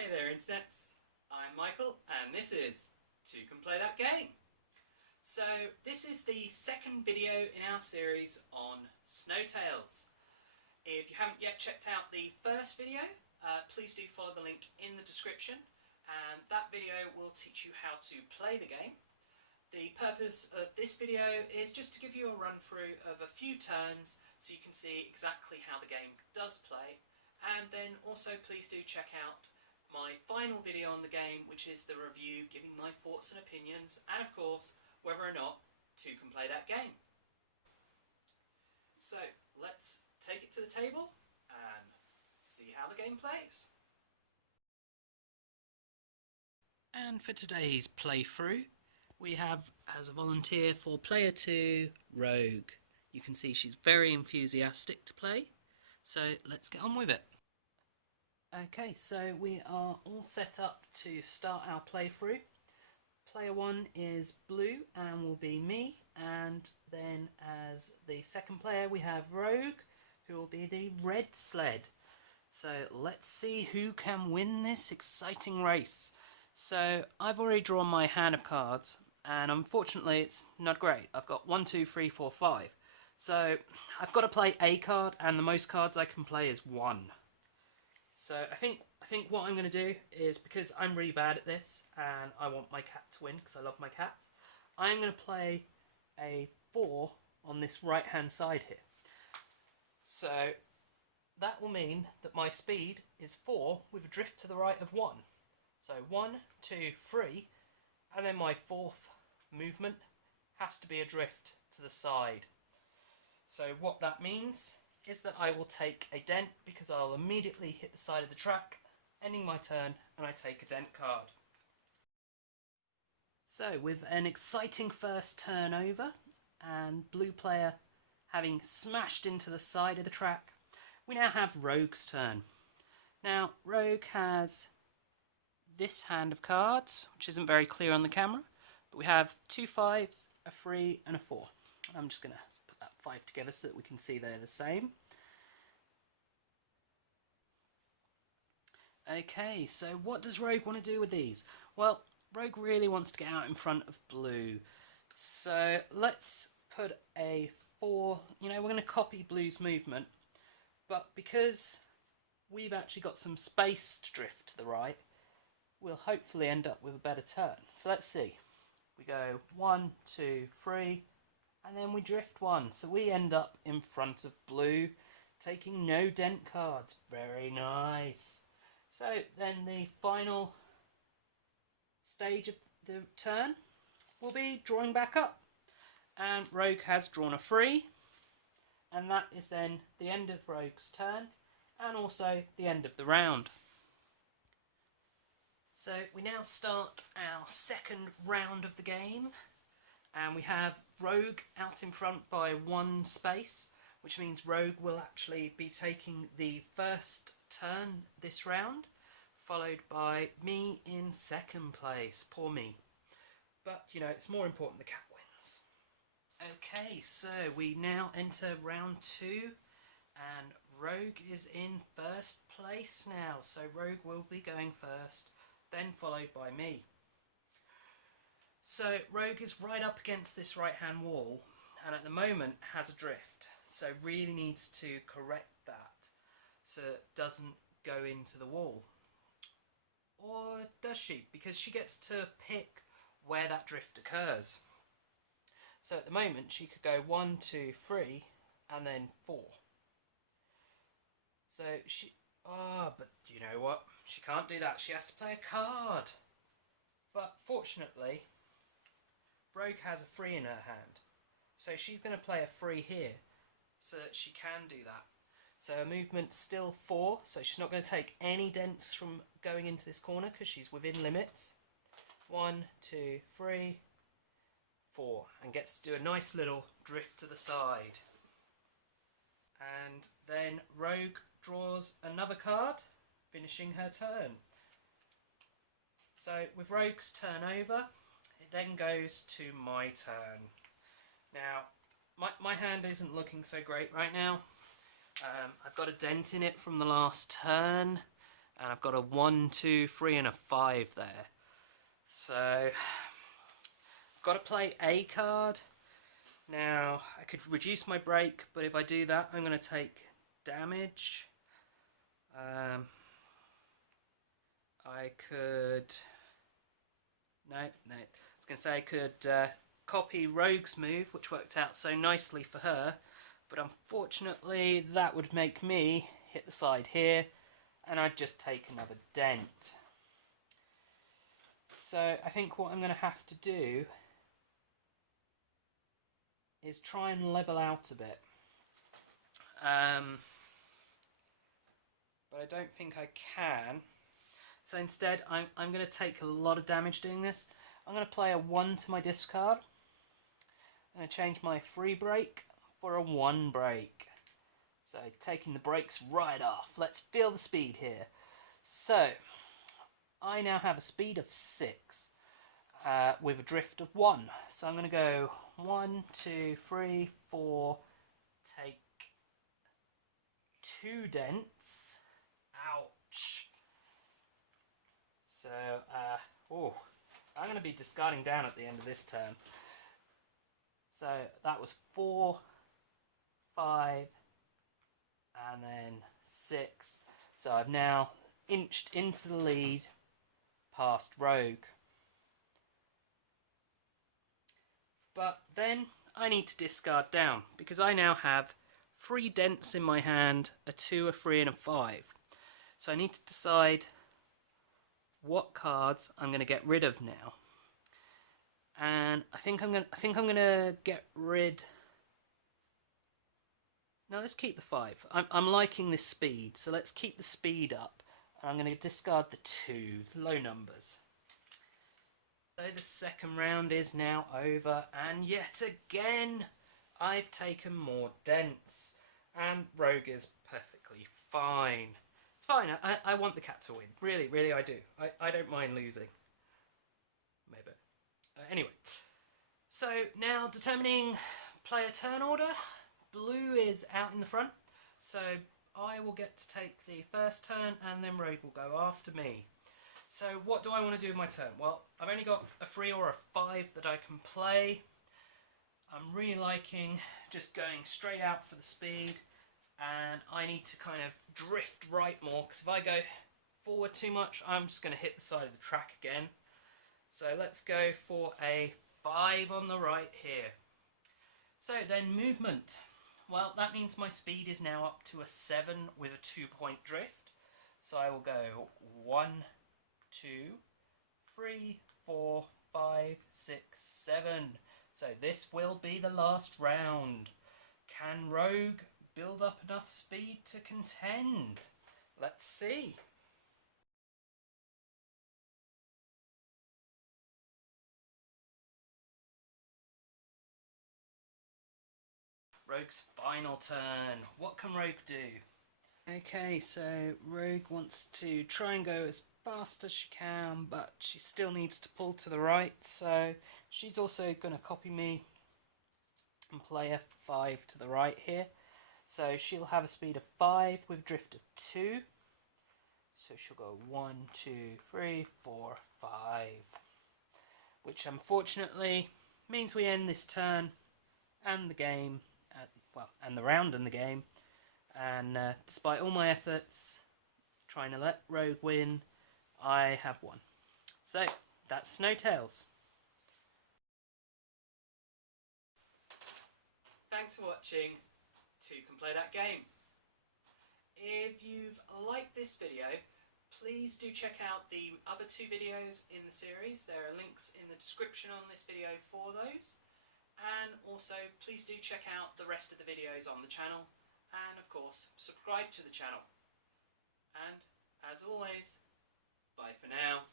Hey there internets, I'm Michael and this is Toucan Play That Game. So this is the second video in our series on Snow Tales. If you haven't yet checked out the first video, please do follow the link in the description, and that video will teach you how to play the game. The purpose of this video is just to give you a run through of a few turns so you can see exactly how the game does play, and then also please do check out my final video on the game, which is the review giving my thoughts and opinions, and of course whether or not Toucan play that game. So let's take it to the table and see how the game plays. And for today's playthrough we have as a volunteer for player 2 Rogue. You can see she's very enthusiastic to play, so let's get on with it. Okay, so we are all set up to start our playthrough. Player 1 is blue and will be me, and then as the second player we have Rogue, who will be the red sled. So let's see who can win this exciting race. So I've already drawn my hand of cards, and unfortunately it's not great. I've got 1, 2, 3, 4, 5. So I've got to play a card, and the most cards I can play is 1. So I think what I'm going to do is, because I'm really bad at this and I want my cat to win because I love my cats, I'm going to play a 4 on this right hand side here. So that will mean that my speed is 4 with a drift to the right of 1. So 1, 2, 3, and then my 4th movement has to be a drift to the side. So what that means is that I will take a dent because I'll immediately hit the side of the track, ending my turn, and I take a dent card. So with an exciting first turn over, and blue player having smashed into the side of the track, we now have Rogue's turn. Now Rogue has this hand of cards, which isn't very clear on the camera, but we have 2 5s, a 3 and a 4. I'm just going to 5 together so that we can see they're the same. Okay, so what does Rogue want to do with these? Well, Rogue really wants to get out in front of blue. So let's put a 4, we're going to copy blue's movement, but because we've actually got some space to drift to the right, we'll hopefully end up with a better turn. So let's see. We go 1, 2, 3, and then we drift 1. So we end up in front of blue, taking no dent cards. Very nice. So then the final stage of the turn will be drawing back up. And Rogue has drawn a 3, and that is then the end of Rogue's turn, and also the end of the round. So we now start our second round of the game, and we have Rogue out in front by 1 space, which means Rogue will actually be taking the first turn this round, followed by me in second place. Poor me. But, it's more important the cat wins. Okay, so we now enter round 2, and Rogue is in first place now. So Rogue will be going first, then followed by me. So Rogue is right up against this right hand wall, and at the moment has a drift, so really needs to correct that so it doesn't go into the wall. Or does she? Because she gets to pick where that drift occurs. So at the moment she could go 1, 2, 3 and then 4. So but you know what? She can't do that. She has to play a card. But fortunately, Rogue has a 3 in her hand. So she's going to play a 3 here so that she can do that. So her movement's still 4, so she's not going to take any dents from going into this corner because she's within limits. 1, 2, 3, 4, and gets to do a nice little drift to the side. And then Rogue draws another card, finishing her turn. So with Rogue's turn over, it then goes to my turn. Now, my hand isn't looking so great right now. I've got a dent in it from the last turn. and I've got a 1, 2, 3 and a 5 there. So I've got to play a card. Now I could reduce my break, but if I do that I'm going to take damage. I could... No. I was going to say I could copy Rogue's move, which worked out so nicely for her, but unfortunately that would make me hit the side here, and I'd just take another dent. So I think what I'm going to have to do is try and level out a bit. But I don't think I can. So instead, I'm going to take a lot of damage doing this. I'm going to play a 1 to my discard. I'm going to change my free break for a 1 break. So taking the breaks right off. Let's feel the speed here. So I now have a speed of 6 with a drift of 1. So I'm going to go 1, 2, 3, 4, take 2 dents. Ouch. So, I'm going to be discarding down at the end of this turn. So that was 4, 5, and then 6. So I've now inched into the lead past Rogue. But then I need to discard down, because I now have 3 dents in my hand, a 2, a 3 and a 5. So I need to decide what cards I'm going to get rid of now. And I think I'm going to get rid... No, let's keep the 5. I'm liking this speed, so let's keep the speed up. And I'm going to discard the 2, low numbers. So the second round is now over, and yet again I've taken more dents, and Rogue is perfectly fine. It's fine, I want the cat to win, really I do. I don't mind losing. Maybe. Anyway, so now determining player turn order. Blue is out in the front, so I will get to take the first turn, and then Rogue will go after me. So what do I want to do with my turn? Well, I've only got a 3 or a 5 that I can play. I'm really liking just going straight out for the speed, and I need to kind of drift right more, because if I go forward too much, I'm just going to hit the side of the track again. So let's go for a 5 on the right here. So then movement. Well, that means my speed is now up to a 7 with a 2-point drift. So I will go 1, 2, 3, 4, 5, 6, 7. So this will be the last round. Can Rogue build up enough speed to contend? Let's see. Rogue's final turn. What can Rogue do? Okay, so Rogue wants to try and go as fast as she can, but she still needs to pull to the right, so she's also going to copy me and play a 5 to the right here. So she'll have a speed of 5 with drift of 2. So she'll go 1, 2, 3, 4, 5. Which unfortunately means we end this turn and the game, and the round and the game. And despite all my efforts trying to let Rogue win, I have won. So that's Snowtails. Thanks for watching Toucan Play That Game. If you've liked this video, please do check out the other 2 videos in the series. There are links in the description on this video for those. And also, please do check out the rest of the videos on the channel. And of course, subscribe to the channel. And as always, bye for now.